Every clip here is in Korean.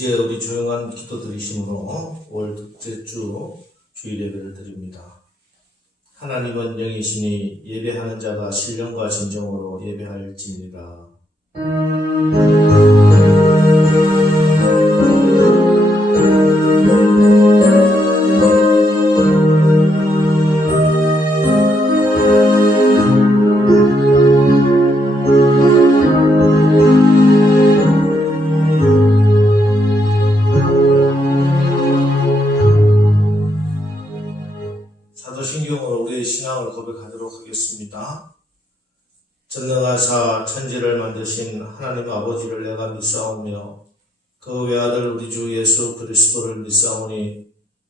이제 우리 조용한 기도 드리심으로 5월 둘째 주 주일 예배를 드립니다. 하나님은 영이시니 예배하는 자가 신령과 진정으로 예배할지니라. 사도신경으로 우리의 신앙을 고백하도록 하겠습니다. 전능하사 천지를 만드신 하나님 아버지를 내가 믿사오며 그 외아들 우리 주 예수 그리스도를 믿사오니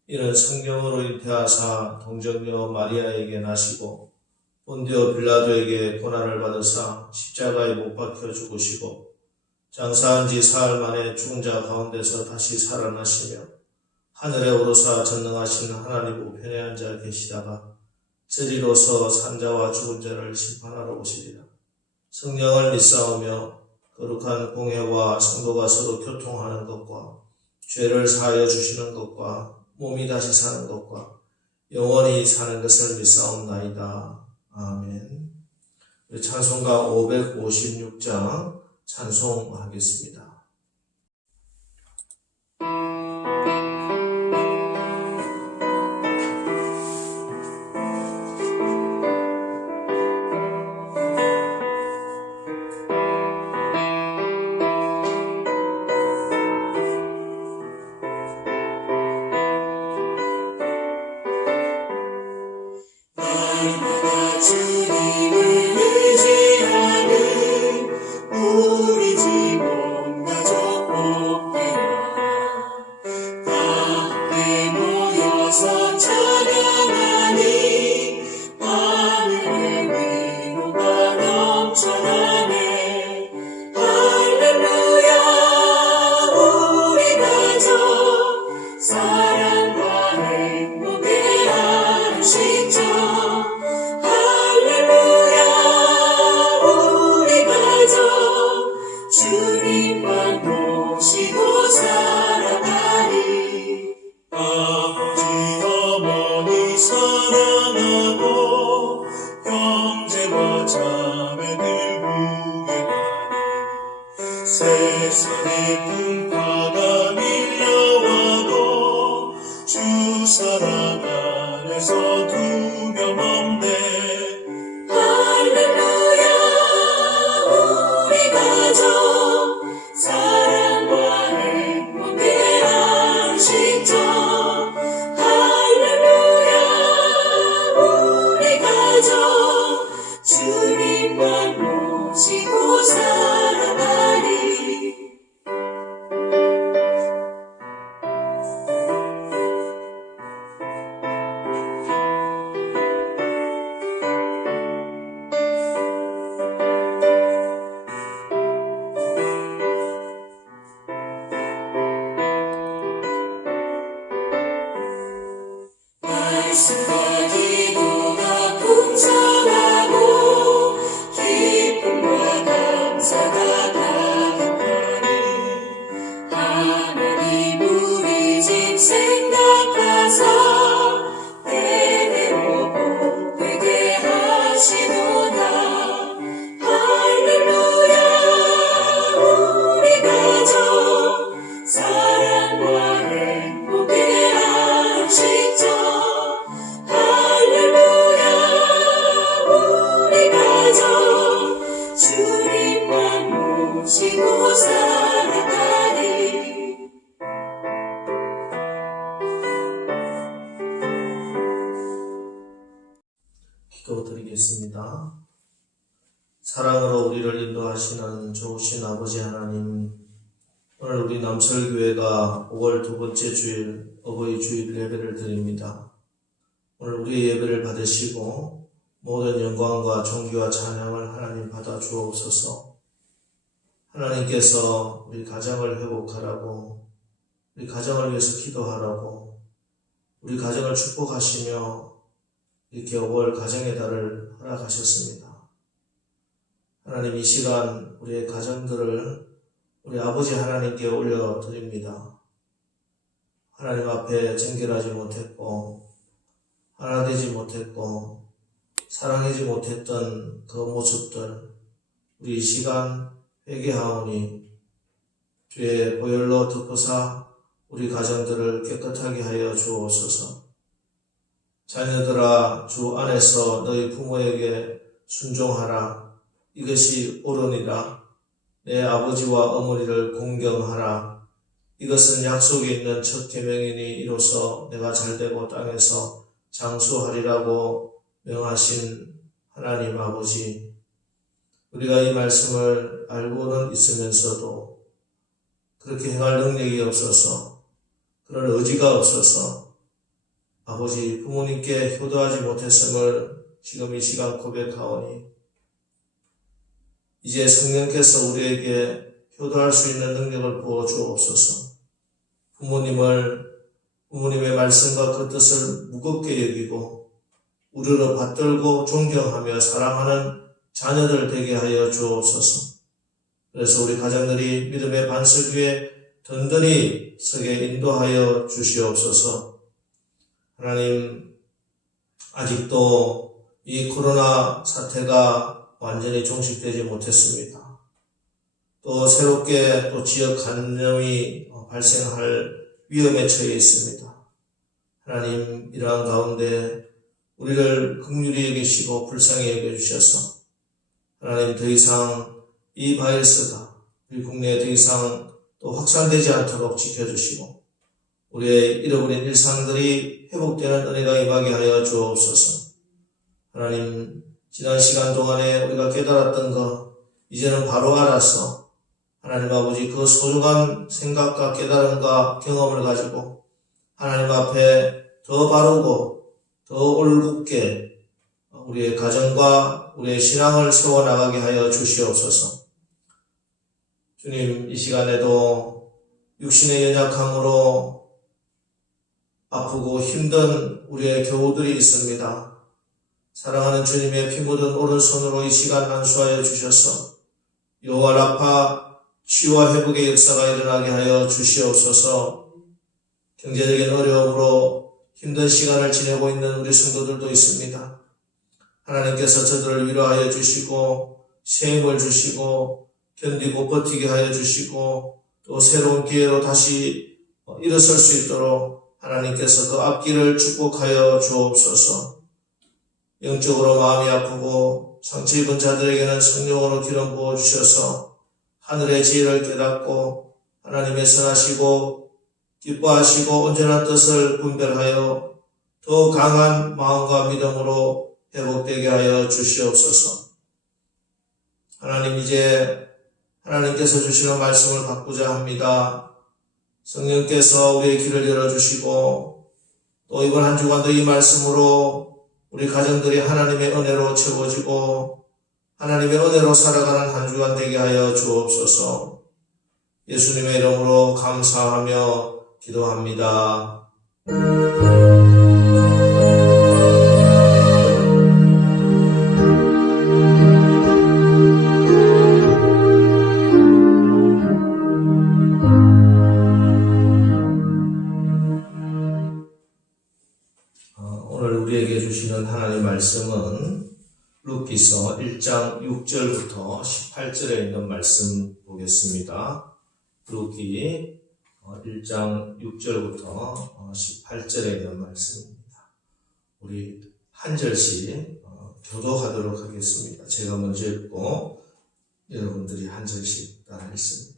이는 성령으로 잉태하사 동정녀 마리아에게 나시고 본디오 빌라도에게 고난을 받으사 십자가에 못 박혀 죽으시고 장사한 지 사흘 만에 죽은 자 가운데서 다시 살아나시며 하늘에 오르사 전능하신 하나님 우편에 앉아 계시다가 저리로서 산자와 죽은 자를 심판하러 오시리라. 성령을 믿사오며 거룩한 공회와 성도가 서로 교통하는 것과 죄를 사하여 주시는 것과 몸이 다시 사는 것과 영원히 사는 것을 믿사옵나이다. 아멘. 찬송가 556장 찬송하겠습니다. 주님을 의지하는 우리 집 온 가족 복되라. 다 함께 모여서 찬양하니 하늘의 위로가 넘쳐나네. 할렐루야. 우리 가족 사랑과 행복의 안식처. 주님만 모시고 살아가리. 아버지 어머니 사랑하고 형제와 자매들 구애하니 세상의 풍파가 밀려와도 주 사랑 안에서 두려움 없네. 사랑과 행복의 안식처. 할렐루야. 우리 가족 주님만 모시고 살아가리. 말씀과 기도가 풍성하고 기쁨과 감사가 가득하니 하나님 우리 집 생각하사 대대로 복되게 하시도다. 할렐루야. 우리 가족 사랑과 행복의 안식처. 주님만 모시고 살아가리. 기도드리겠습니다. 사랑으로 우리를 인도하시는 좋으신 아버지 하나님, 오늘 우리 남설교회가 5월 두 번째 주일 어버이 주일 예배를 드립니다. 오늘 우리의 예배를 받으시고 모든 영광과 존귀와 찬양을 하나님 받아 주옵소서. 하나님께서 우리 가정을 회복하라고, 우리 가정을 위해서 기도하라고, 우리 가정을 축복하시며 이렇게 5월 가정의 달을 허락하셨습니다. 하나님, 이 시간 우리의 가정들을 우리 아버지 하나님께 올려드립니다. 하나님 앞에 정결하지 못했고 하나 되지 못했고 사랑하지 못했던 그 모습들 우리 이 시간 회개하오니 주의 보혈로 덮으사 우리 가정들을 깨끗하게 하여 주옵소서. 자녀들아 주 안에서 너희 부모에게 순종하라. 이것이 옳으니라. 내 아버지와 어머니를 공경하라. 이것은 약속이 있는 첫 계명이니 이로써 내가 잘되고 땅에서 장수하리라고 명하신 하나님 아버지, 우리가 이 말씀을 알고는 있으면서도 그렇게 행할 능력이 없어서 그런 의지가 없어서 아버지 부모님께 효도하지 못했음을 지금 이 시간 고백하오니 이제 성령께서 우리에게 효도할 수 있는 능력을 부어 주옵소서. 부모님의 말씀과 그 뜻을 무겁게 여기고 우러러 받들고 존경하며 사랑하는 자녀들 되게 하여 주옵소서. 그래서 우리 가정들이 믿음의 반석 위에 든든히 서게 인도하여 주시옵소서. 하나님, 아직도 이 코로나 사태가 완전히 종식되지 못했습니다. 또 새롭게 또 지역 감염이 발생할 위험에 처해 있습니다. 하나님, 이러한 가운데 우리를 긍휼히 여기시고 불쌍히 여겨주셔서 하나님 더 이상 이 바이러스가 우리 국내에 더 이상 또 확산되지 않도록 지켜주시고 우리의 잃어버린 일상들이 회복되는 은혜가 임하게 하여 주옵소서. 하나님, 지난 시간 동안에 우리가 깨달았던 것 이제는 바로 알아서 하나님 아버지 그 소중한 생각과 깨달음과 경험을 가지고 하나님 앞에 더 바르고 더 올곧게 우리의 가정과 우리의 신앙을 세워나가게 하여 주시옵소서. 주님, 이 시간에도 육신의 연약함으로 아프고 힘든 우리의 교우들이 있습니다. 사랑하는 주님의 피 묻은 오른손으로 이 시간 안수하여 주셔서 여호와 라파 치유와 회복의 역사가 일어나게 하여 주시옵소서. 경제적인 어려움으로 힘든 시간을 지내고 있는 우리 성도들도 있습니다. 하나님께서 저들을 위로하여 주시고 새 힘을 주시고 견디고 버티게 하여 주시고 또 새로운 기회로 다시 일어설 수 있도록 하나님께서 그 앞길을 축복하여 주옵소서. 영적으로 마음이 아프고 상처 입은 자들에게는 성령으로 기름 부어 주셔서 하늘의 지혜를 깨닫고 하나님의 선하시고 기뻐하시고 온전한 뜻을 분별하여 더 강한 마음과 믿음으로 회복되게 하여 주시옵소서. 하나님, 이제 하나님께서 주시는 말씀을 받고자 합니다. 성령께서 우리의 길을 열어주시고 또 이번 한 주간도 이 말씀으로 우리 가정들이 하나님의 은혜로 채워지고 하나님의 은혜로 살아가는 한 주간 되게 하여 주옵소서. 예수님의 이름으로 감사하며 기도합니다. 오늘 우리에게 주시는 하나님의 말씀은 룻기서 1장 6절부터 18절에 있는 말씀 보겠습니다. 룻기 1장 6절부터 18절에 있는 말씀입니다. 우리 한 절씩 교독하도록 하겠습니다. 제가 먼저 읽고 여러분들이 한 절씩 따라 읽습니다.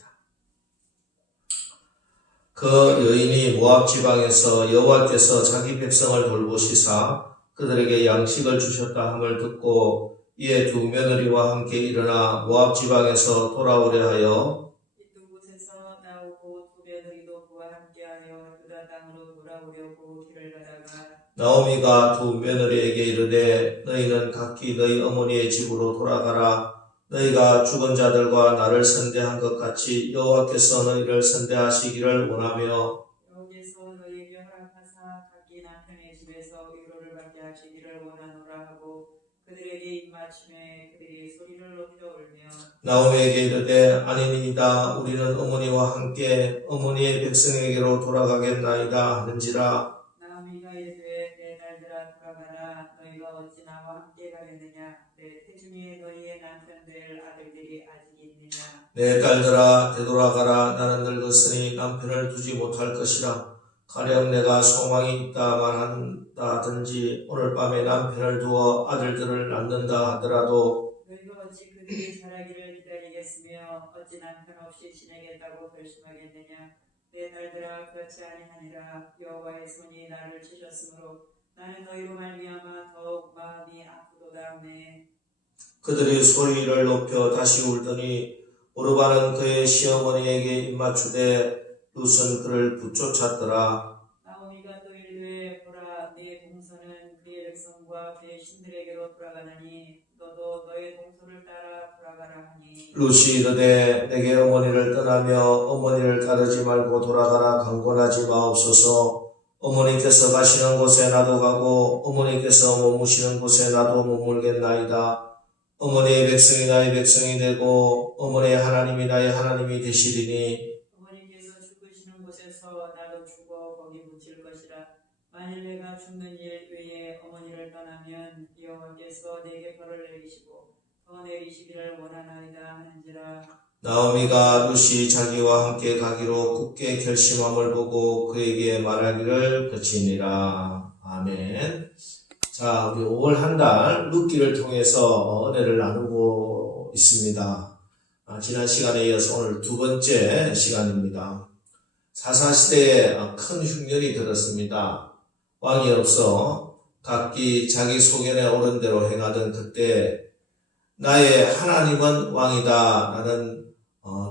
그 여인이 모압 지방에서 여호와께서 자기 백성을 돌보시사 그들에게 양식을 주셨다 함을 듣고 이에 두 며느리와 함께 일어나 모압 지방에서 돌아오려 하여 두 곳에서 나오고 두 며느리도 그와 함께하여 유다 땅으로 돌아오려고 길을 가다가 나오미가 두 며느리에게 이르되 너희는 각기 너희 어머니의 집으로 돌아가라. 너희가 죽은 자들과 나를 선대한 것 같이 여호와께서 너희를 선대하시기를 원하며 여호와께서 너희에게 허락하사 각기 남편의 집에서 위로를 받게 하시기를 원하노라 하고 그들에게 입맞춤에 그들이 소리를 높여 울며 나오미에게 이르되 아니니이다. 우리는 어머니와 함께 어머니의 백성에게로 돌아가겠나이다 하는지라. 나오미가 이르되 내 딸들아 돌아가라. 너희가 어찌 나와 함께 가겠느냐. 내 태중에 너희의 남편 될 아들들이 아직 있느냐. 내 딸들아 되돌아가라. 나는 늙었으니 남편을 두지 못할 것이라. 가령 내가 소망이 있다 말한다든지 오늘 밤에 남편을 두어 아들들을 낳는다 하더라도 너희가 어찌 그들이 자라기를 기다리겠으며 어찌 남편 없이 지내겠다고 결심하겠느냐. 내 딸들아 그렇지 아니하니라. 여호와의 손이 나를 치셨으므로 나는 너희로 말미암아 더욱 마음이 아프도다매. 그들이 소리를 높여 다시 울더니 오르바는 그의 시어머니에게 입맞추되 룻은 그를 붙쫓았더라. 나오미가 또 이르되 보라 네 동서는 그의 백성과 그의 신들에게로 돌아가나니 너도 너의 동서를 따라 돌아가라 하니. 룻이 이르되 내게 어머니를 떠나며 어머니를 따르지 말고 돌아가라 강권하지 마옵소서. 어머니께서 가시는 곳에 나도 가고 어머니께서 머무시는 곳에 나도 머물겠나이다. 어머니의 백성이 나의 백성이 되고 어머니의 하나님이 나의 하나님이 되시리니 어머니께서 죽으시는 곳에서 나도 죽어 거기 묻힐 것이라. 만일 내가 죽는 일 외에 어머니를 떠나면 여호와께서 내게 벌을 내리시고 더 내리시기를 원하나이다 하는지라. 나오미가 룻이 자기와 함께 가기로 굳게 결심함을 보고 그에게 말하기를 그치니라. 아멘. 자, 우리 5월 한 달 룻기를 통해서 은혜를 나누고 있습니다. 지난 시간에 이어서 오늘 두 번째 시간입니다. 사사시대에 큰 흉년이 들었습니다. 왕이 없어 각기 자기 소견에 오른 대로 행하던 그때 나의 하나님은 왕이다 라는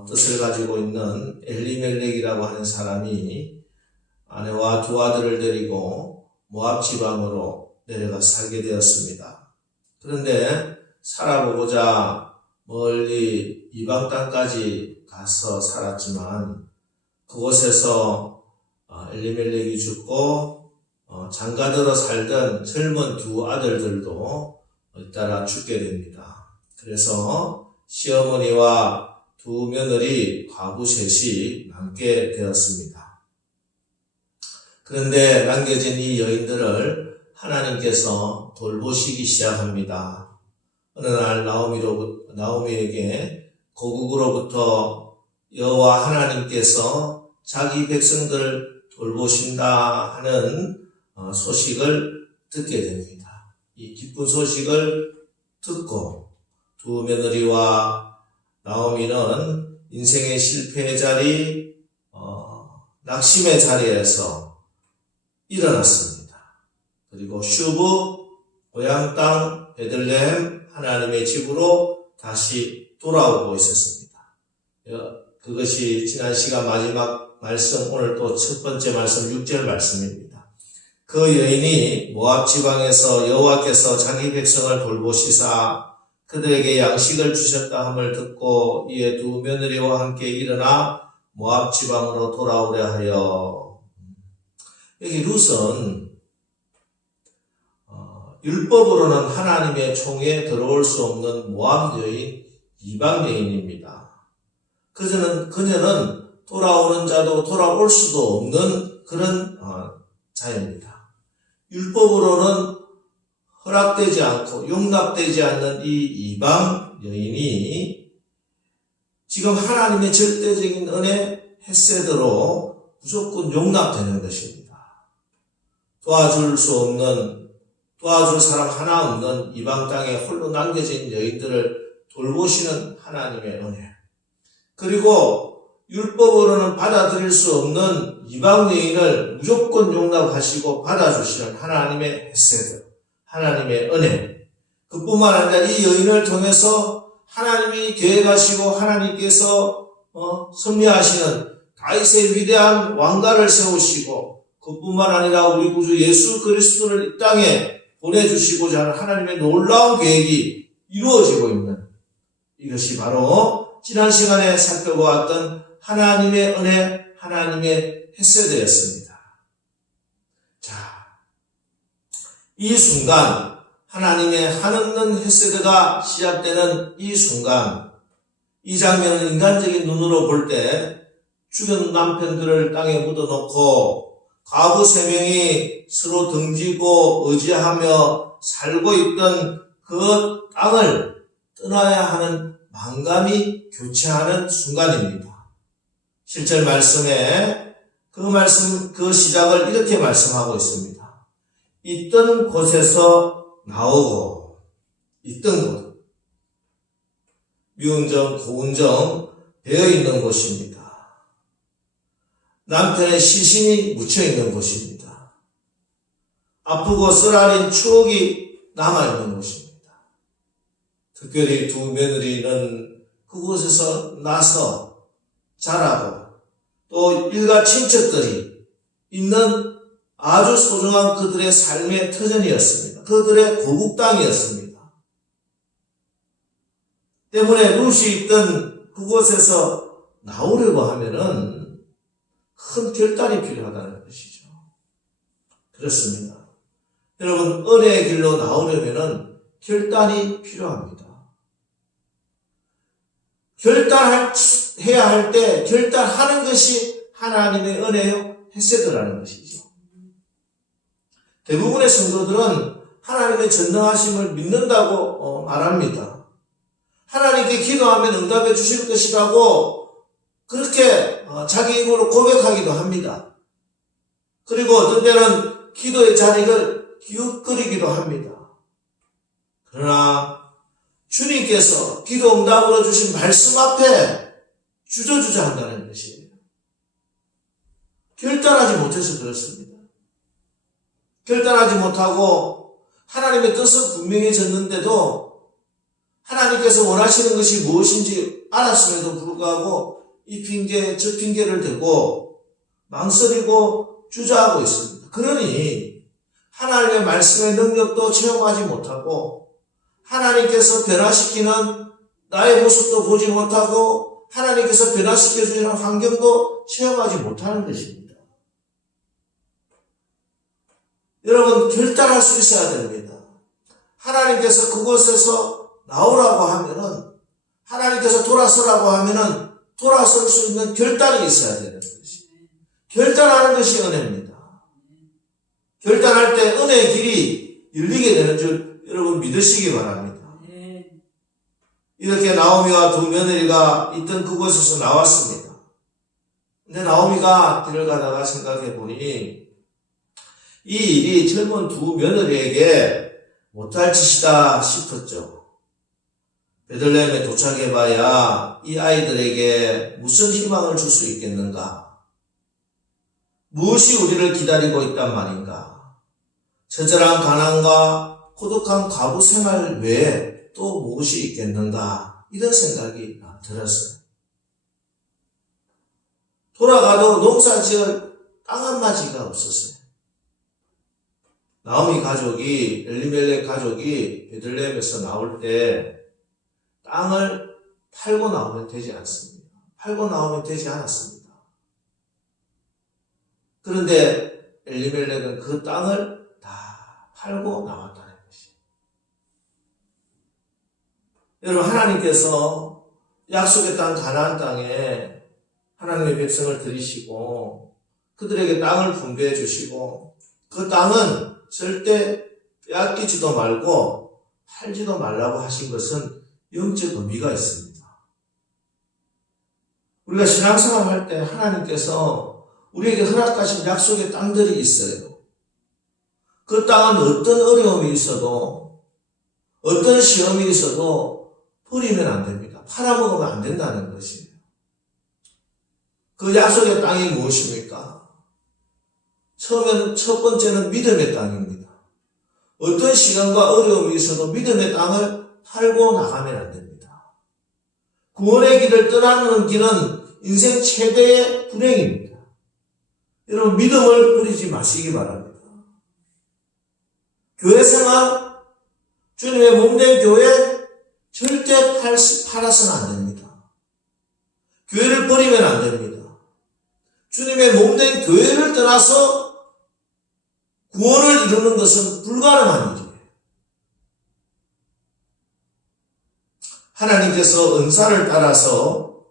뜻을 가지고 있는 엘리멜렉이라고 하는 사람이 아내와 두 아들을 데리고 모압 지방으로 내려가 살게 되었습니다. 그런데 살아보고자 멀리 이방 땅까지 가서 살았지만 그곳에서 엘리멜렉이 죽고 장가들어 살던 젊은 두 아들들도 잇따라 죽게 됩니다. 그래서 시어머니와 두 며느리 과부 셋이 남게 되었습니다. 그런데 남겨진 이 여인들을 하나님께서 돌보시기 시작합니다. 어느 날 나오미에게 고국으로부터 여호와 하나님께서 자기 백성들을 돌보신다 하는 소식을 듣게 됩니다. 이 기쁜 소식을 듣고 두 며느리와 나오미는 인생의 실패의 자리, 낙심의 자리에서 일어났습니다. 그리고 슈브, 고향 땅, 베들레헴, 하나님의 집으로 다시 돌아오고 있었습니다. 그것이 지난 시간 마지막 말씀, 오늘 또 첫 번째 말씀 6절 말씀입니다. 그 여인이 모압 지방에서 여호와께서 자기 백성을 돌보시사 그들에게 양식을 주셨다 함을 듣고 이에 두 며느리와 함께 일어나 모압 지방으로 돌아오려 하여. 여기 룻은 율법으로는 하나님의 총에 들어올 수 없는 모압 여인, 이방 여인입니다. 그녀는 돌아오는 자도 돌아올 수도 없는 그런 자입니다. 율법으로는 허락되지 않고 용납되지 않는 이 이방 여인이 지금 하나님의 절대적인 은혜, 헤세드로 무조건 용납되는 것입니다. 도와줄 사람 하나 없는 이방 땅에 홀로 남겨진 여인들을 돌보시는 하나님의 은혜. 그리고 율법으로는 받아들일 수 없는 이방 여인을 무조건 용납하시고 받아주시는 하나님의 헤세드, 하나님의 은혜. 그뿐만 아니라 이 여인을 통해서 하나님이 계획하시고 하나님께서 섭리하시는 다윗의 위대한 왕가를 세우시고 그뿐만 아니라 우리 구주 예수 그리스도를 이 땅에 보내주시고자 하는 하나님의 놀라운 계획이 이루어지고 있는 이것이 바로 지난 시간에 살펴보았던 하나님의 은혜, 하나님의 헤세드였습니다. 자, 이 순간 하나님의 한없는 헤세드가 시작되는 이 순간 이 장면은 인간적인 눈으로 볼 때 죽은 남편들을 땅에 묻어놓고 과부 3명이 서로 등지고 의지하며 살고 있던 그 땅을 떠나야 하는 만감이 교체하는 순간입니다. 7절 말씀에 그 시작을 이렇게 말씀하고 있습니다. 있던 곳에서 나오고, 있던 곳. 미운정, 고운정 되어 있는 곳입니다. 남편의 시신이 묻혀 있는 곳입니다. 아프고 쓰라린 추억이 남아있는 곳입니다. 특별히 두 며느리는 그곳에서 나서 자라고 또 일가 친척들이 있는 아주 소중한 그들의 삶의 터전이었습니다. 그들의 고국 땅이었습니다. 때문에 룻이 있던 그곳에서 나오려고 하면은 큰 결단이 필요하다는 것이죠. 그렇습니다. 여러분, 은혜의 길로 나오려면은 결단이 필요합니다. 결단해야 할 때 결단하는 것이 하나님의 은혜요, 헤세드라는 것이죠. 대부분의 성도들은 하나님의 전능하심을 믿는다고 말합니다. 하나님께 기도하면 응답해 주실 것이라고 그렇게 자기 입으로 고백하기도 합니다. 그리고 어떤 때는 기도의 자리를 기웃거리기도 합니다. 그러나 주님께서 기도 응답으로 주신 말씀 앞에 주저주저 한다는 것이에요. 결단하지 못해서 그렇습니다. 결단하지 못하고 하나님의 뜻은 분명해졌는데도 하나님께서 원하시는 것이 무엇인지 알았음에도 불구하고 이 핑계 저 핑계를 대고 망설이고 주저하고 있습니다. 그러니 하나님의 말씀의 능력도 체험하지 못하고 하나님께서 변화시키는 나의 모습도 보지 못하고 하나님께서 변화시켜 주시는 환경도 체험하지 못하는 것입니다. 여러분, 결단할 수 있어야 됩니다. 하나님께서 그곳에서 나오라고 하면은, 하나님께서 돌아서라고 하면은 돌아설 수 있는 결단이 있어야 되는 것이. 결단하는 것이 은혜입니다. 결단할 때 은혜의 길이 열리게 되는 줄 여러분 믿으시기 바랍니다. 이렇게 나오미와 두 며느리가 있던 그곳에서 나왔습니다. 근데 나오미가 길을 가다가 생각해 보니 이 일이 젊은 두 며느리에게 못할 짓이다 싶었죠. 베들레헴에 도착해봐야 이 아이들에게 무슨 희망을 줄 수 있겠는가? 무엇이 우리를 기다리고 있단 말인가? 처절한 가난과 고독한 과부 생활 외에 또 무엇이 있겠는가? 이런 생각이 들었어요. 돌아가도 농사지을 땅 한 마디가 없었어요. 나오미 가족이, 엘리멜렉 가족이 베들레헴에서 나올 때 땅을 팔고 나오면 되지 않습니다. 팔고 나오면 되지 않았습니다. 그런데 엘리멜렉은 그 땅을 다 팔고 나왔다는 것이에요. 여러분, 하나님께서 약속의 땅 가나안 땅에 하나님의 백성을 들이시고 그들에게 땅을 분배해 주시고 그 땅은 절대 빼앗기지도 말고 팔지도 말라고 하신 것은 영적 의미가 있습니다. 우리가 신앙생활 할 때 하나님께서 우리에게 허락하신 약속의 땅들이 있어요. 그 땅은 어떤 어려움이 있어도 어떤 시험이 있어도 버리면 안 됩니다. 팔아먹으면 안 된다는 것이에요. 그 약속의 땅이 무엇입니까? 첫 번째는 믿음의 땅입니다. 어떤 시간과 어려움이 있어도 믿음의 땅을 팔고 나가면 안 됩니다. 구원의 길을 떠나는 길은 인생 최대의 불행입니다. 여러분, 믿음을 버리지 마시기 바랍니다. 교회 생활, 주님의 몸된 교회 절대 팔아서는 안 됩니다. 교회를 버리면 안 됩니다. 주님의 몸된 교회를 떠나서 구원을 이루는 것은 불가능한 일이에요. 하나님께서 은사를 따라서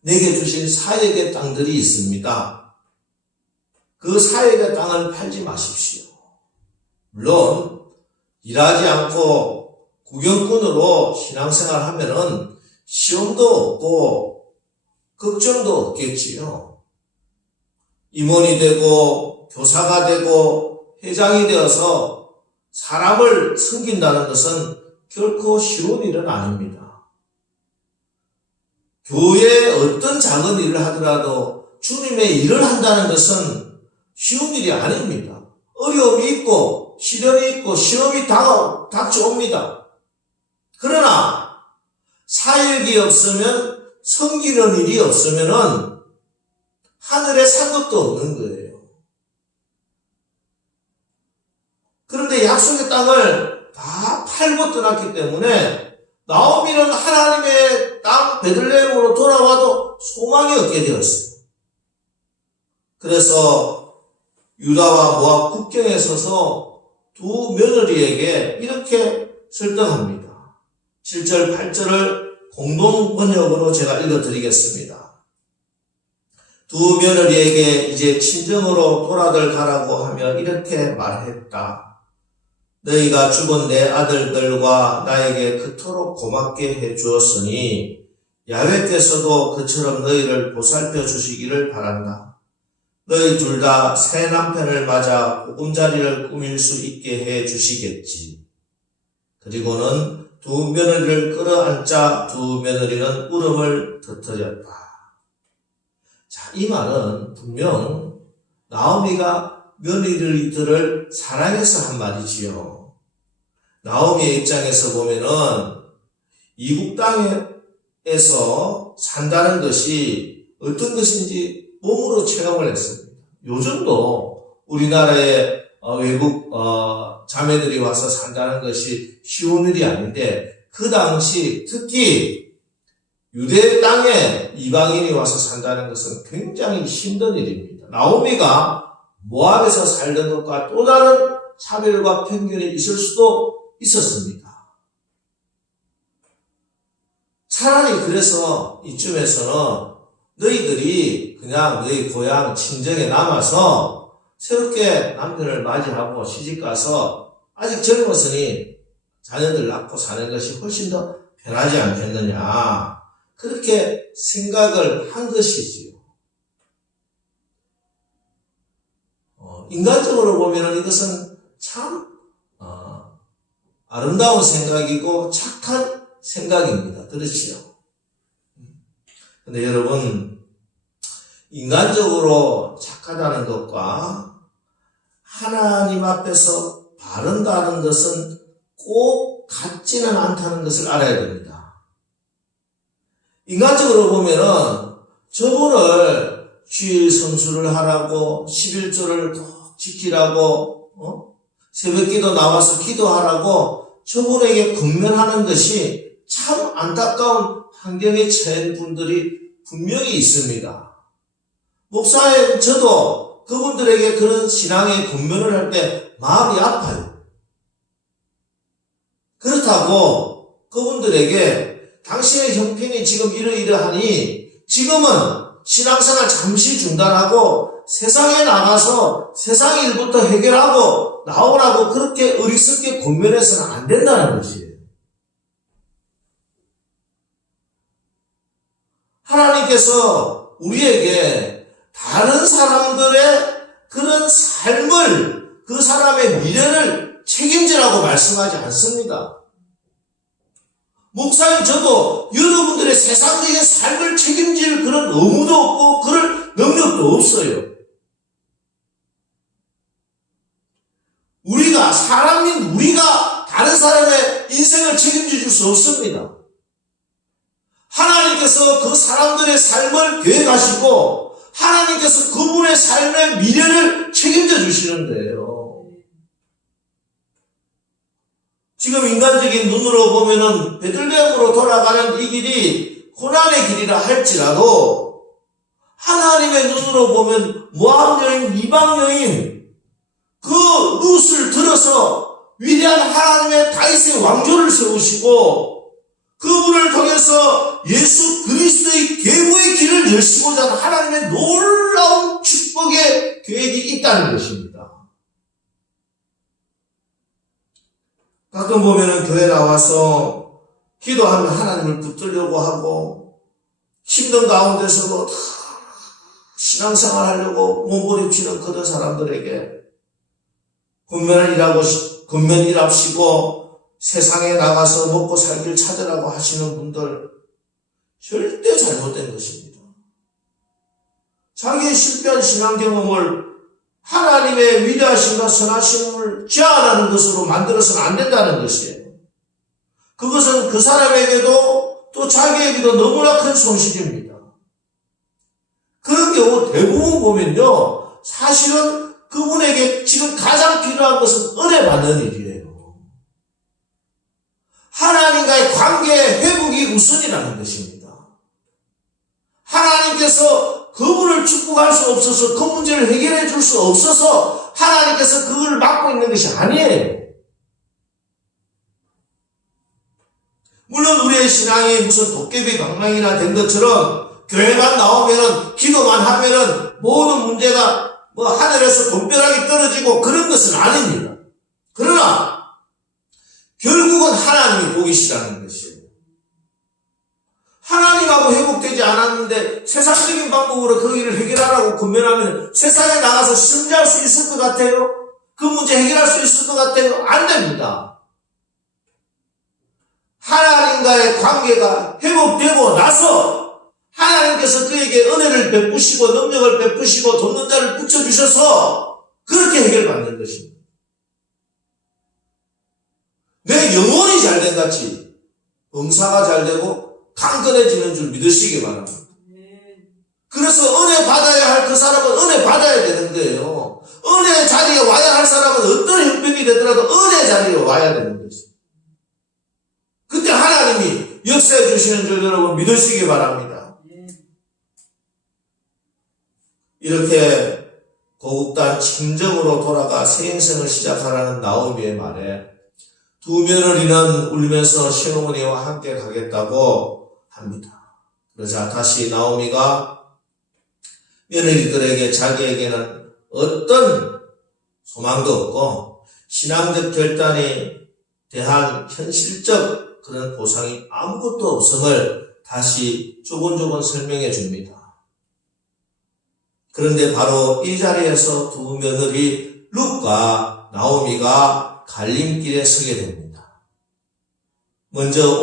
내게 주신 사역의 땅들이 있습니다. 그 사역의 땅을 팔지 마십시오. 물론 일하지 않고 구경꾼으로 신앙생활 하면은 시험도 없고 걱정도 없겠지요. 임원이 되고 교사가 되고 회장이 되어서 사람을 섬긴다는 것은 결코 쉬운 일은 아닙니다. 교회에 어떤 작은 일을 하더라도 주님의 일을 한다는 것은 쉬운 일이 아닙니다. 어려움이 있고 시련이 있고 시험이 닥쳐옵니다. 그러나 사역이 없으면 섬기는 일이 없으면은 하늘에 상급도 없는 거예요. 그런데 약속의 땅을 다 팔고 떠났기 때문에 나오미는 하나님의 땅 베들레헴으로 돌아와도 소망이 없게 되었어요. 그래서 유다와 모압 국경에 서서 두 며느리에게 이렇게 설득합니다. 7절, 8절을 공동 번역으로 제가 읽어드리겠습니다. 두 며느리에게 이제 친정으로 돌아들 가라고 하며 이렇게 말했다. 너희가 죽은 내 아들들과 나에게 그토록 고맙게 해주었으니 야훼께서도 그처럼 너희를 보살펴 주시기를 바란다. 너희 둘 다 새 남편을 맞아 보금자리를 꾸밀 수 있게 해 주시겠지. 그리고는 두 며느리를 끌어안자 두 며느리는 울음을 터뜨렸다. 자, 이 말은 분명 나오미가 며느리들을 사랑해서 한 말이지요. 나오미의 입장에서 보면은 이국 땅에서 산다는 것이 어떤 것인지 몸으로 체험을 했습니다. 요즘도 우리나라에 외국 자매들이 와서 산다는 것이 쉬운 일이 아닌데 그 당시 특히 유대 땅에 이방인이 와서 산다는 것은 굉장히 힘든 일입니다. 나오미가 모압에서 살던 것과 또 다른 차별과 편견이 있을 수도 있었습니다. 차라리 그래서 이쯤에서는 너희들이 그냥 너희 고향 친정에 남아서 새롭게 남편을 맞이하고 시집가서 아직 젊었으니 자녀들 낳고 사는 것이 훨씬 더 편하지 않겠느냐. 그렇게 생각을 한 것이지요. 인간적으로 보면 이것은 참 아름다운 생각이고 착한 생각입니다. 그렇지요? 근데 여러분, 인간적으로 착하다는 것과 하나님 앞에서 바른다는 것은 꼭 같지는 않다는 것을 알아야 됩니다. 인간적으로 보면은 저분을 주일 성수를 하라고 11조를 꼭 지키라고 새벽기도 나와서 기도하라고 저분에게 권면하는 것이 참 안타까운 환경에 처한 분들이 분명히 있습니다. 목사인 저도 그분들에게 그런 신앙의 권면을 할 때 마음이 아파요. 그렇다고 그분들에게 당신의 형편이 지금 이러이러하니 지금은 신앙생활 잠시 중단하고 세상에 나가서 세상 일부터 해결하고 나오라고 그렇게 어리석게 권면해서는 안 된다는 것이에요. 하나님께서 우리에게 다른 사람들의 그런 삶을, 그 사람의 미래를 책임지라고 말씀하지 않습니다. 목사님 저도 여러분들의 세상적인 삶을 책임질 그런 의무도 없고 그럴 능력도 없어요. 우리가 사람인 우리가 다른 사람의 인생을 책임져 줄 수 없습니다. 하나님께서 그 사람들의 삶을 계획하시고 하나님께서 그분의 삶의 미래를 책임져 주시는데요. 지금 인간적인 눈으로 보면은 베들레헴으로 돌아가는 이 길이 고난의 길이라 할지라도 하나님의 눈으로 보면 모압 여인, 이방 여인 그 룻을 들어서 위대한 하나님의 다윗의 왕조를 세우시고 그분을 통해서 예수 그리스도의 계보의 길을 여시고자 하는 하나님의 놀라운 축복의 계획이 있다는 것입니다. 가끔 보면은 교회 나와서 기도하면 하나님을 붙들려고 하고 힘든 가운데서도 다 신앙생활 하려고 몸부림치는 그런 사람들에게 겉면 일합시고 세상에 나가서 먹고 살길 찾으라고 하시는 분들 절대 잘못된 것입니다. 자기의 실패한 신앙 경험을 하나님의 위대하심과 선하심을 제한하는 것으로 만들어서는 안 된다는 것이에요. 그것은 그 사람에게도 또 자기에게도 너무나 큰 손실입니다. 그런 경우 대부분 보면요, 사실은 그분에게 지금 가장 필요한 것은 은혜 받는 일이에요. 하나님과의 관계의 회복이 우선이라는 것입니다. 하나님께서 그분을 축복할 수 없어서 그 문제를 해결해 줄 수 없어서 하나님께서 그걸 막고 있는 것이 아니에요. 물론 우리의 신앙이 무슨 도깨비 방망이나 된 것처럼 교회만 나오면은 기도만 하면은 모든 문제가 하늘에서 돈벼락이 떨어지고 그런 것은 아닙니다. 그러나 결국은 하나님이 보기시라는 것이에요. 하나님하고 회복되지 않았는데 세상적인 방법으로 그 일을 해결하라고 권면하면 세상에 나가서 승리할 수 있을 것 같아요? 그 문제 해결할 수 있을 것 같아요? 안 됩니다. 하나님과의 관계가 회복되고 나서 하나님께서 그에게 은혜를 베푸시고 능력을 베푸시고 돕는 자를 붙여주셔서 그렇게 해결받는 것입니다. 내 영혼이 잘된 같이 봉사가 잘되고 강건해지는 줄 믿으시기 바랍니다. 그래서 은혜 받아야 할 그 사람은 은혜 받아야 되는 거예요. 은혜 자리에 와야 할 사람은 어떤 형편이 되더라도 은혜 자리에 와야 되는 거죠. 그때 하나님이 역사해 주시는 줄 여러분 믿으시기 바랍니다. 이렇게 고국단 친정으로 돌아가 새 인생을 시작하라는 나오미의 말에 두 며느리는 울면서 시어머니와 함께 가겠다고 합니다. 그러자 다시 나오미가 며느리들에게 자기에게는 어떤 소망도 없고 신앙적 결단에 대한 현실적 그런 보상이 아무것도 없음을 다시 조곤조곤 설명해 줍니다. 그런데 바로 이 자리에서 두 며느리 룻과 나오미가 갈림길에 서게 됩니다. 먼저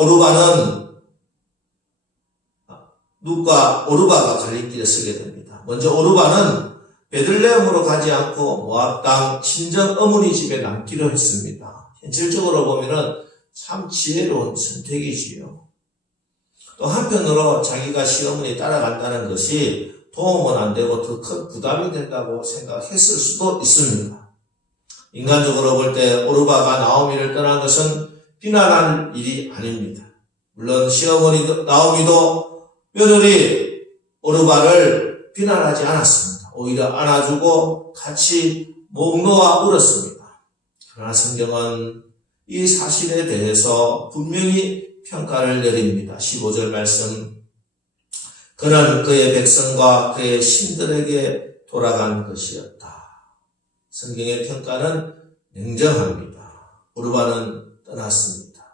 룻과 오르바가 갈림길에 서게 됩니다. 먼저 오르바는 베들레헴으로 가지 않고 모압 땅 친정 어머니 집에 남기로 했습니다. 현실적으로 보면은 참 지혜로운 선택이지요. 또 한편으로 자기가 시어머니 따라간다는 것이 도움은 안 되고 더 큰 부담이 된다고 생각했을 수도 있습니다. 인간적으로 볼 때 오르바가 나오미를 떠난 것은 비난할 일이 아닙니다. 물론 시어머니 나오미도 며느리 오르바를 비난하지 않았습니다. 오히려 안아주고 같이 목 놓아 울었습니다. 그러나 성경은 이 사실에 대해서 분명히 평가를 내립니다. 15절 말씀. 그는 그의 백성과 그의 신들에게 돌아간 것이었다. 성경의 평가는 냉정합니다. 오르바는 떠났습니다.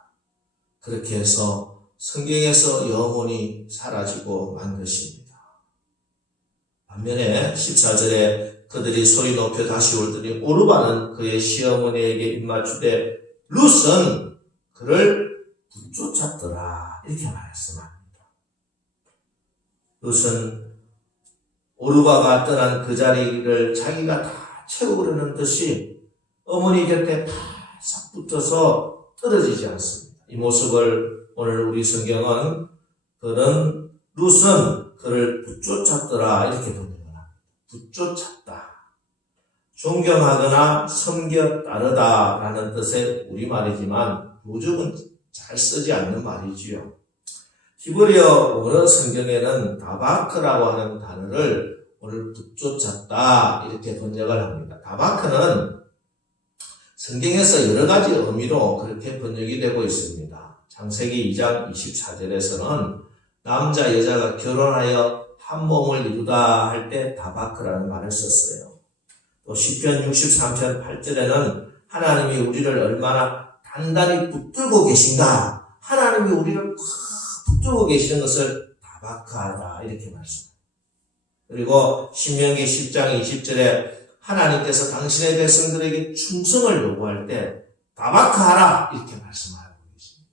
그렇게 해서 성경에서 영원히 사라지고 만 것입니다. 반면에 14절에 그들이 소리 높여 다시 울더니 오르바는 그의 시어머니에게 입맞추되 룻은 그를 붙쫓았더라 이렇게 말씀합니다. 룻은 오르바가 떠난 그 자리를 자기가 다 채우려는 듯이 어머니 곁에 팍 붙어서 떨어지지 않습니다. 이 모습을 오늘 우리 성경은 그는 룻은 그를 붙쫓았더라 이렇게 번역합니다. 붙쫓았다. 존경하거나 섬겨 따르다라는 뜻의 우리말이지만 요즘은 잘 쓰지 않는 말이지요. 히브리어 원어 성경에는 다바크라고 하는 단어를 오늘 붙쫓았다 이렇게 번역을 합니다. 다바크는 성경에서 여러 가지 의미로 그렇게 번역이 되고 있습니다. 창세기 2장 24절에서는 남자 여자가 결혼하여 한 몸을 이루다 할 때 다바크라는 말을 썼어요. 또 시편 63편 8절에는 하나님이 우리를 얼마나 단단히 붙들고 계신가, 하나님이 우리를 꽉 붙들고 계시는 것을 다바크하다 이렇게 말씀합니다. 그리고 신명기 10장 20절에 하나님께서 당신의 백성들에게 충성을 요구할 때 다바크하라 이렇게 말씀하고 계십니다.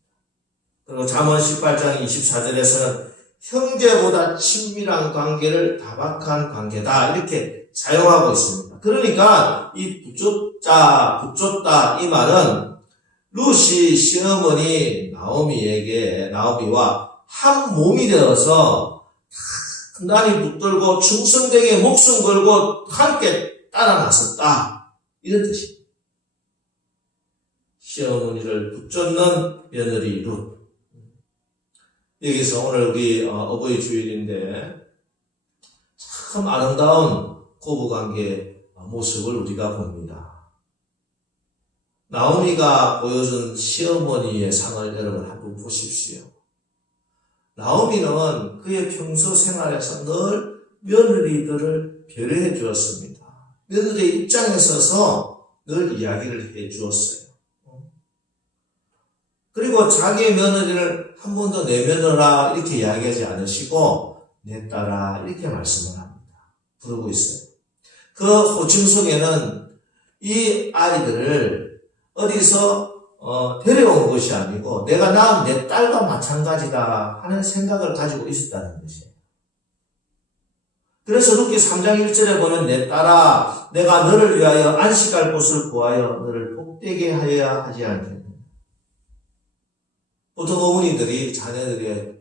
그리고 잠언 18장 24절에서는 형제보다 친밀한 관계를 다박한 관계다 이렇게 사용하고 있습니다. 그러니까 이 붙줬다 이 말은 룻이 시어머니 나오미와 한 몸이 되어서 단단히 붙들고 충성되게 목숨 걸고 함께 따라 나섰다 이런 뜻입니다. 시어머니를 붙잡는 며느리 룻. 여기서 오늘 우리 어버이 주일인데 참 아름다운 고부관계의 모습을 우리가 봅니다. 나오미가 보여준 시어머니의 상을 여러분 한번 보십시오. 나오미는 그의 평소 생활에서 늘 며느리들을 배려해 주었습니다. 며느리의 입장에 서서 늘 이야기를 해 주었어요. 그리고 자기의 며느리를 한 번 더 내며느라 이렇게 이야기하지 않으시고 내 딸아 이렇게 말씀을 합니다. 부르고 있어요. 그 호칭 속에는 이 아이들을 어디서 데려온 것이 아니고 내가 낳은 내 딸과 마찬가지다 하는 생각을 가지고 있었다는 것이에요. 그래서 룻기 3장 1절에 보면 내 딸아 내가 너를 위하여 안식할 곳을 구하여 너를 복되게 하여야 하지 않겠느냐. 보통 어머니들이 자녀들의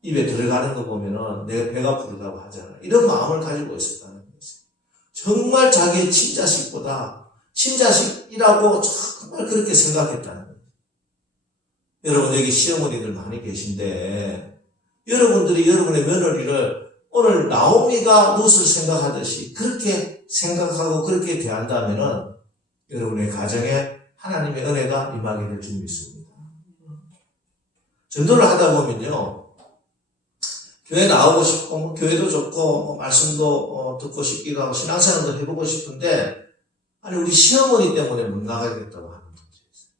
입에 들어가는 거 보면은 내가 배가 부르다고 하잖아요. 이런 마음을 가지고 있었다는 거죠. 정말 자기의 친자식보다 친자식이라고 정말 그렇게 생각했다는 거죠. 여러분 여기 시어머니들 많이 계신데 여러분들이 여러분의 며느리를 오늘 나오미가 룻을 생각하듯이 그렇게 생각하고 그렇게 대한다면은 여러분의 가정에 하나님의 은혜가 임하게 될 줄 믿습니다. 전도를 하다 보면요, 교회 나오고 싶고, 교회도 좋고, 말씀도 듣고 싶기도 하고, 신앙생활도 해보고 싶은데, 아니, 우리 시어머니 때문에 못 나가겠다고 하는 문제 있어요.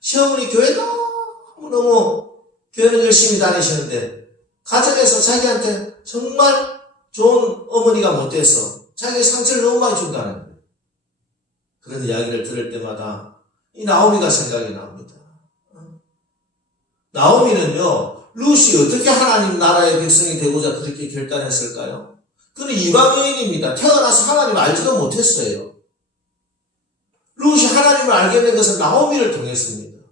시어머니 교회 너무너무 교회는 열심히 다니시는데, 가정에서 자기한테 정말 좋은 어머니가 못 돼서, 자기의 상처를 너무 많이 준다는 거예요. 그런 이야기를 들을 때마다, 이 나오미가 생각이 납니다. 나오미는요, 룻이 어떻게 하나님 나라의 백성이 되고자 그렇게 결단했을까요? 그는 이방인입니다. 태어나서 하나님 알지도 못했어요. 룻이 하나님을 알게 된 것은 나오미를 통했습니다.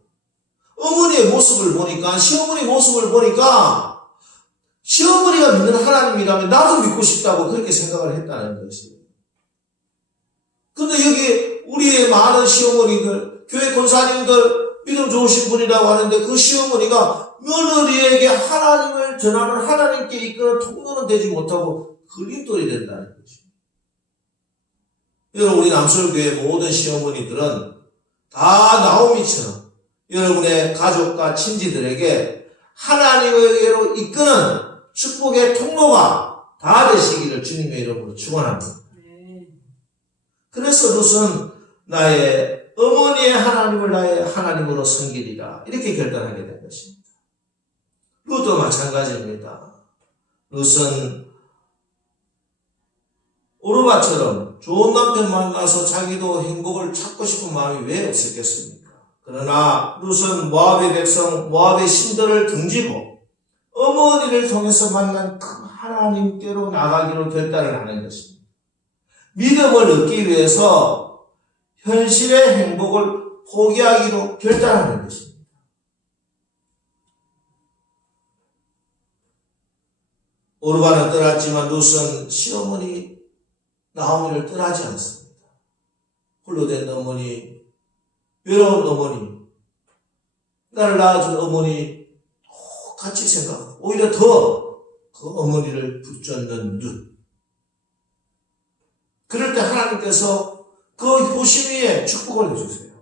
어머니의 모습을 보니까, 시어머니 모습을 보니까, 시어머니가 믿는 하나님이라면 나도 믿고 싶다고 그렇게 생각을 했다는 것이에요. 근데 여기 우리의 많은 시어머니들, 교회 권사님들, 믿음 좋으신 분이라고 하는데 그 시어머니가 며느리에게 하나님을 전하는 하나님께 이끄는 통로는 되지 못하고 걸림돌이 된다는 거죠. 여러분 우리 남설교회 모든 시어머니들은 다 나오미처럼 여러분의 가족과 친지들에게 하나님에게로 이끄는 축복의 통로가 다 되시기를 주님의 이름으로 축원합니다. 그래서 룻은 나의 어머니의 하나님을 나의 하나님으로 섬기리라 이렇게 결단하게 된 것입니다. 룻도 마찬가지입니다. 룻은 오르바처럼 좋은 남편 만나서 자기도 행복을 찾고 싶은 마음이 왜 없었겠습니까? 그러나 룻은 모압의 백성, 모압의 신들을 등지고 어머니를 통해서 만난 그 하나님께로 나가기로 결단을 하는 것입니다. 믿음을 얻기 위해서 현실의 행복을 포기하기로 결단하는 것입니다. 오르바는 떠났지만 룻은 시어머니 나오미를 떠나지 않습니다. 홀로 된 어머니, 외로운 어머니, 나를 낳아준 어머니 같이 생각하고 오히려 더 그 어머니를 붙잡는 룻. 그럴 때 하나님께서 그 효심 위에 축복을 해주세요.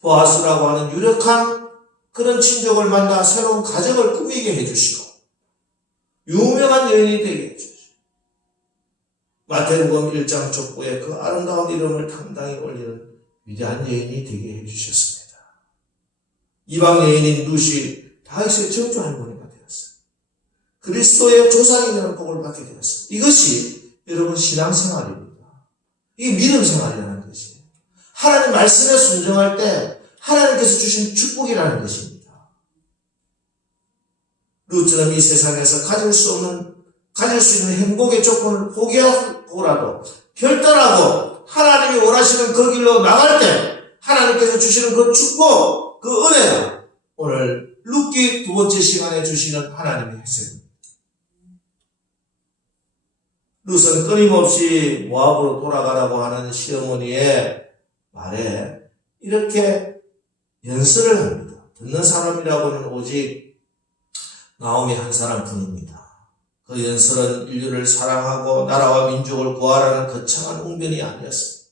보아스라고 하는 유력한 그런 친족을 만나 새로운 가정을 꾸미게 해주시고 유명한 여인이 되게 해주시고 마태복음 1장 족보에 그 아름다운 이름을 당당히 올리는 위대한 여인이 되게 해주셨습니다. 이방 여인인 룻이 다윗의 정조 할머니가 되었어요. 그리스도의 조상이 되는 복을 받게 되었어요. 이것이 여러분 신앙생활입니다. 이게 믿음생활이라는 것이에요. 하나님 말씀에 순종할 때 하나님께서 주신 축복이라는 것입니다. 룻처럼 이 세상에서 가질 수 있는 행복의 조건을 포기하고라도 결단하고 하나님이 원하시는 그 길로 나갈 때 하나님께서 주시는 그 축복, 그 은혜가 오늘 룻기 2번째 시간에 주시는 하나님의 혜택입니다. 룻은 끊임없이 모압으로 돌아가라고 하는 시어머니의 말에 이렇게 연설을 합니다. 듣는 사람이라고는 오직 나오미 한 사람뿐입니다. 그 연설은 인류를 사랑하고 나라와 민족을 구하라는 거창한 웅변이 아니었습니다.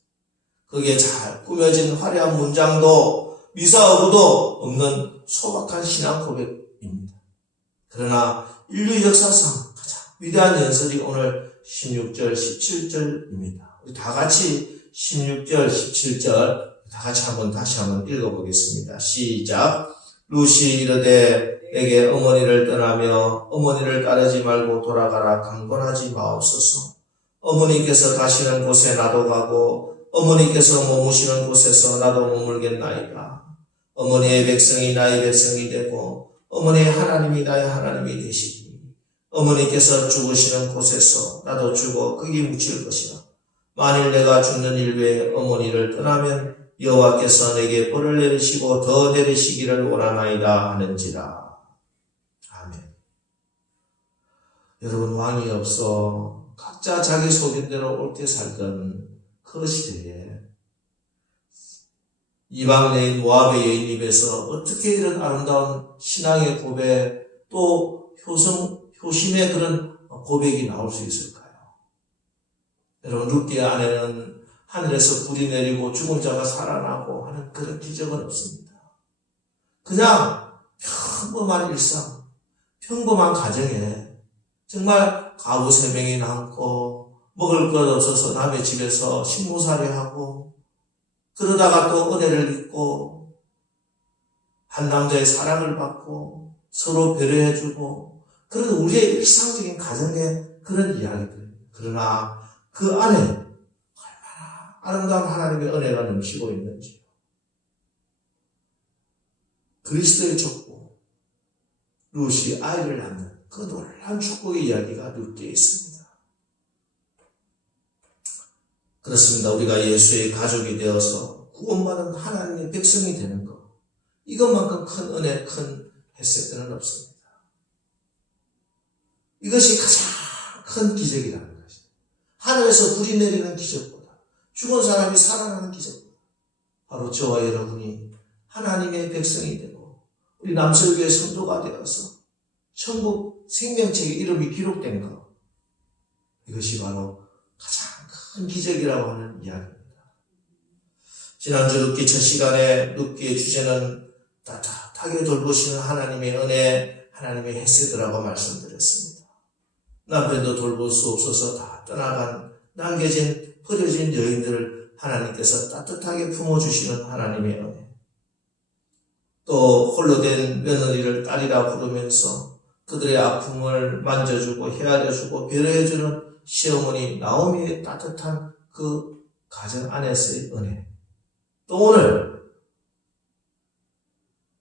거기에 잘 꾸며진 화려한 문장도 미사오구도 없는 소박한 신앙 고백입니다. 그러나 인류 역사상 가장 위대한 연설이 오늘 16절, 17절입니다. 우리 다 같이 16절, 17절 다 같이 다시 한번 읽어보겠습니다. 시작. 룻이 이르되 내게 어머니를 떠나며 어머니를 따르지 말고 돌아가라 강권하지 마옵소서. 어머니께서 가시는 곳에 나도 가고 어머니께서 머무시는 곳에서 나도 머물겠나이다. 어머니의 백성이 나의 백성이 되고 어머니의 하나님이 나의 하나님이 되시니 어머니께서 죽으시는 곳에서 나도 죽어 거기 묻힐 것이라. 만일 내가 죽는 일 외에 어머니를 떠나면 여호와께서 내게 벌을 내리시고 더 내리시기를 원하나이다 하는지라. 아멘. 여러분, 왕이 없어 각자 자기 소견대로 옳게 살던 그 시대에 이방 여인 모압의 여인 입에서 어떻게 이런 아름다운 신앙의 고백 또 효심의 그런 고백이 나올 수 있을까요? 여러분, 룻기의 아내는 하늘에서 불이 내리고 죽은 자가 살아나고 하는 그런 기적은 없습니다. 그냥 평범한 일상, 평범한 가정에 정말 가부 3명이 남고 먹을 것 없어서 남의 집에서 식모살이하고 그러다가 또 은혜를 입고 한 남자의 사랑을 받고 서로 배려해주고 그런 우리의 일상적인 가정의 그런 이야기들. 그러나 그 안에 얼마나 아름다운 하나님의 은혜가 넘치고 있는지. 그리스도의 족보, 룻이 아이를 낳는 그 놀라운 축복의 이야기가 룻기에 있습니다. 그렇습니다. 우리가 예수의 가족이 되어서 구원받은 하나님의 백성이 되는 것. 이것만큼 큰 은혜, 큰 혜택은 없습니다. 이것이 가장 큰 기적이라는 것입니다. 하늘에서 불이 내리는 기적보다 죽은 사람이 살아나는 기적보다 바로 저와 여러분이 하나님의 백성이 되고 우리 남설교의 성도가 되어서 천국 생명책에 이름이 기록된 것. 이것이 바로 가장 큰 기적이라고 하는 이야기입니다. 지난주 룻기 첫 시간에 룻기의 주제는 따뜻하게 돌보시는 하나님의 은혜, 하나님의 혜세드라고 말씀드렸습니다. 남편도 돌볼 수 없어서 다 떠나간 남겨진 버려진 여인들을 하나님께서 따뜻하게 품어주시는 하나님의 은혜. 또 홀로 된 며느리를 딸이라 부르면서 그들의 아픔을 만져주고 헤아려주고 배려해주는 시어머니 나오미의 따뜻한 그 가정 안에서의 은혜. 또 오늘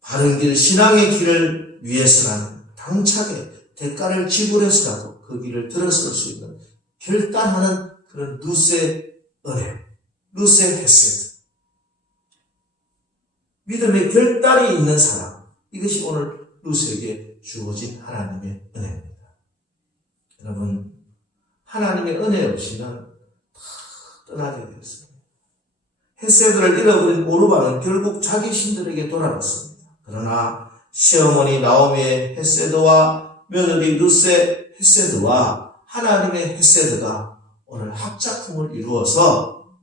바른 길, 신앙의 길을 위해서라는 당차게 대가를 지불해서라도 그 길을 들어설 수 있는 결단하는 그런 룻의 은혜, 룻의 혜택. 믿음의 결단이 있는 사람. 이것이 오늘 룻에게 주어진 하나님의 은혜입니다. 여러분, 하나님의 은혜 없이는 다 떠나게 되었습니다. 헷세드를 잃어버린 오르바는 결국 자기 신들에게 돌아갔습니다. 그러나 시어머니 나오미의 헷세드와 며느리 룻의 헷세드와 하나님의 헷세드가 오늘 합작품을 이루어서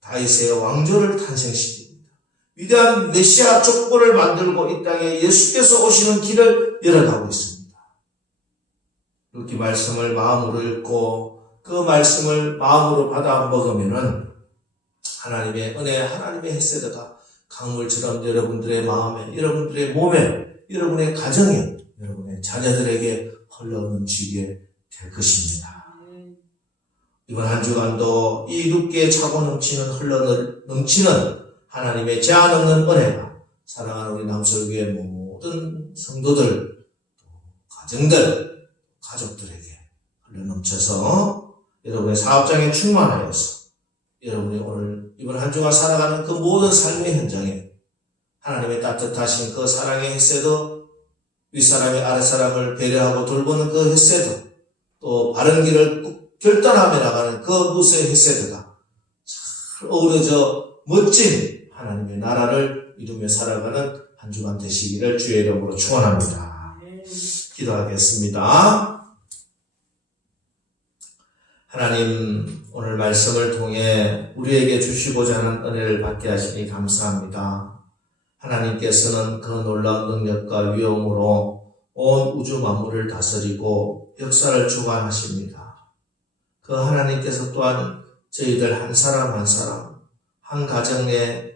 다윗의 왕조를 탄생시킵니다. 위대한 메시아 족보를 만들고 이 땅에 예수께서 오시는 길을 열어가고 있습니다. 이렇게 말씀을 마음으로 읽고 그 말씀을 마음으로 받아 먹으면은 하나님의 은혜, 하나님의 헤세드가 강물처럼 여러분들의 마음에, 여러분들의 몸에, 여러분의 가정에, 여러분의 자녀들에게 흘러넘치게 될 것입니다. 이번 한 주간도 이 깊게 차고 넘치는 흘러넘치는 하나님의 제한 없는 은혜가 사랑하는 우리 남설교의 모든 성도들, 가정들, 가족들에게 흘러넘쳐서 여러분의 사업장에 충만하여서 여러분이 오늘 이번 한 주간 살아가는 그 모든 삶의 현장에 하나님의 따뜻하신 그 사랑의 헤세드, 윗사람이 아랫사람을 배려하고 돌보는 그 헤세드, 또 바른 길을 결단하며 나가는 그 무쇠 헤세드가 잘 어우러져 멋진 하나님의 나라를 이루며 살아가는 한 주간 되시기를 주의 이름으로 축원합니다. 기도하겠습니다. 하나님, 오늘 말씀을 통해 우리에게 주시고자 하는 은혜를 받게 하시니 감사합니다. 하나님께서는 그 놀라운 능력과 위엄으로 온 우주 만물을 다스리고 역사를 주관하십니다. 그 하나님께서 또한 저희들 한 사람 한 사람, 한 가정 내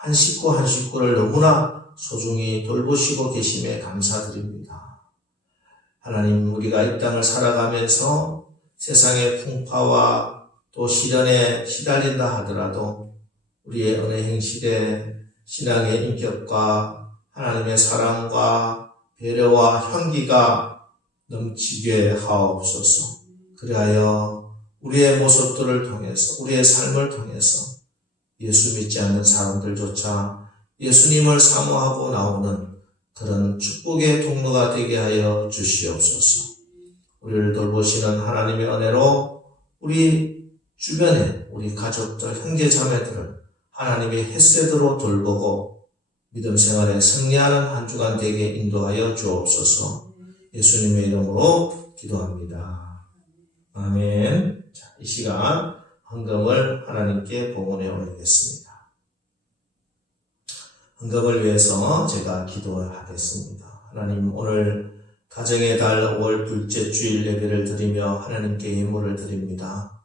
한 식구 한 식구를 너무나 소중히 돌보시고 계심에 감사드립니다. 하나님, 우리가 이 땅을 살아가면서 세상의 풍파와 또 시련에 시달린다 하더라도 우리의 은혜 행실에 신앙의 인격과 하나님의 사랑과 배려와 향기가 넘치게 하옵소서. 그리하여 우리의 모습들을 통해서, 우리의 삶을 통해서 예수 믿지 않는 사람들조차 예수님을 사모하고 나오는 그런 축복의 통로가 되게 하여 주시옵소서. 우리를 돌보시는 하나님의 은혜로 우리 주변에 우리 가족들, 형제 자매들을 하나님의 헤세드로 돌보고 믿음 생활에 승리하는 한 주간 되게 인도하여 주옵소서. 예수님의 이름으로 기도합니다. 아멘. 자, 이 시간 헌금을 하나님께 봉헌해 올리겠습니다. 헌금을 위해서 제가 기도를 하겠습니다. 하나님, 오늘 가정의 달 5월 둘째 주일 예배를 드리며 하나님께 예물을 드립니다.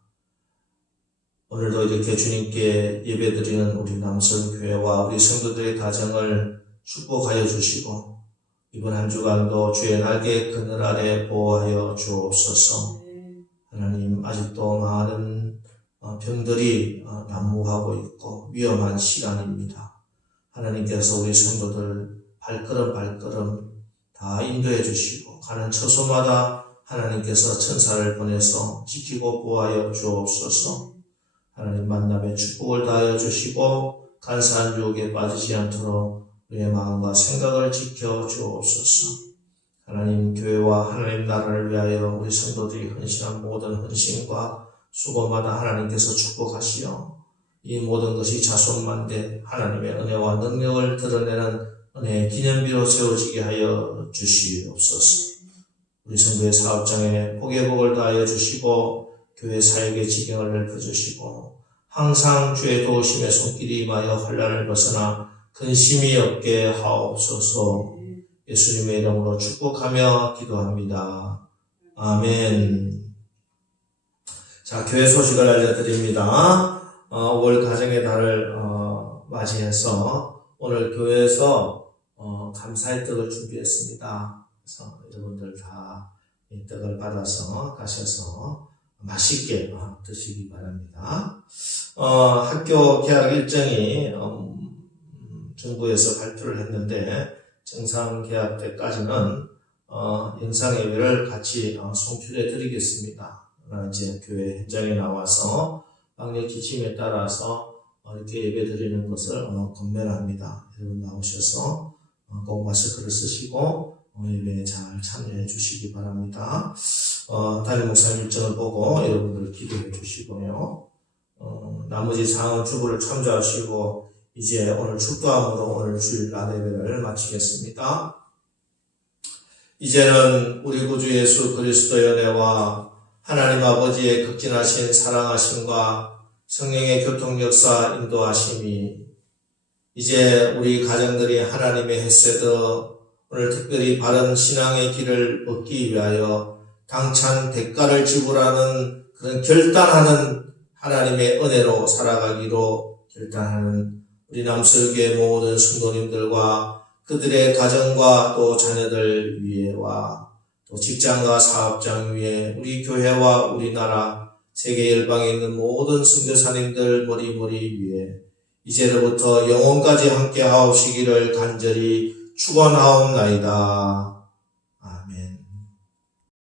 오늘도 이렇게 주님께 예배 드리는 우리 남선교회와 우리 성도들의 가정을 축복하여 주시고 이번 한 주간도 주의 날개 그늘 아래 보호하여 주옵소서. 하나님, 아직도 많은 병들이 난무하고 있고 위험한 시간입니다. 하나님께서 우리 성도들 발걸음 다 인도해 주시고 가는 처소마다 하나님께서 천사를 보내서 지키고 보호하여 주옵소서. 하나님, 만남의 축복을 다하여 주시고 간사한 유혹에 빠지지 않도록 우리의 마음과 생각을 지켜 주옵소서. 하나님, 교회와 하나님 나라를 위하여 우리 성도들이 헌신한 모든 헌신과 수고마다 하나님께서 축복하시어 이 모든 것이 자손만대 하나님의 은혜와 능력을 드러내는 은혜의 기념비로 세워지게 하여 주시옵소서. 우리 성도의 사업장에 복의 복을 다하여 주시고 교회 사역의 지경을 넓혀주시고 항상 주의 도우심의 손길이 임하여 환난을 벗어나 근심이 없게 하옵소서. 예수님의 이름으로 축복하며 기도합니다. 아멘. 자, 교회 소식을 알려드립니다. 5월 가정의 달을 맞이해서 오늘 교회에서 감사의 떡을 준비했습니다. 그래서 여러분들 다 이 떡을 받아서 가셔서 맛있게 드시기 바랍니다. 학교 개학 일정이 정부에서 발표를 했는데 정상 개학 때까지는 영상 예배를 같이 송출해 드리겠습니다. 이제 교회 현장에 나와서 방역 지침에 따라서 이렇게 예배 드리는 것을 권면합니다. 여러분 나오셔서 꼭 마스크를 쓰시고 예배에 잘 참여해 주시기 바랍니다. 담임 목사님 일정을 보고 여러분들 기도해 주시고요. 나머지 상원 주부를 참조하시고 이제 오늘 축도함으로 오늘 주일 낮 예배를 마치겠습니다. 이제는 우리 구주 예수 그리스도의 은혜와 하나님 아버지의 극진하신 사랑하심과 성령의 교통 역사 인도하심이 이제 우리 가정들이 하나님의 햇세드, 오늘 특별히 바른 신앙의 길을 얻기 위하여 당찬 대가를 지불하는 그런 결단하는 하나님의 은혜로 살아가기로 결단하는 우리 남설교회 모든 성도님들과 그들의 가정과 또 자녀들 위에와 또 직장과 사업장 위에 우리 교회와 우리나라 세계 열방에 있는 모든 선교사님들 머리머리 위에 이제로부터 영원까지 함께 하옵시기를 간절히 축원하옵나이다.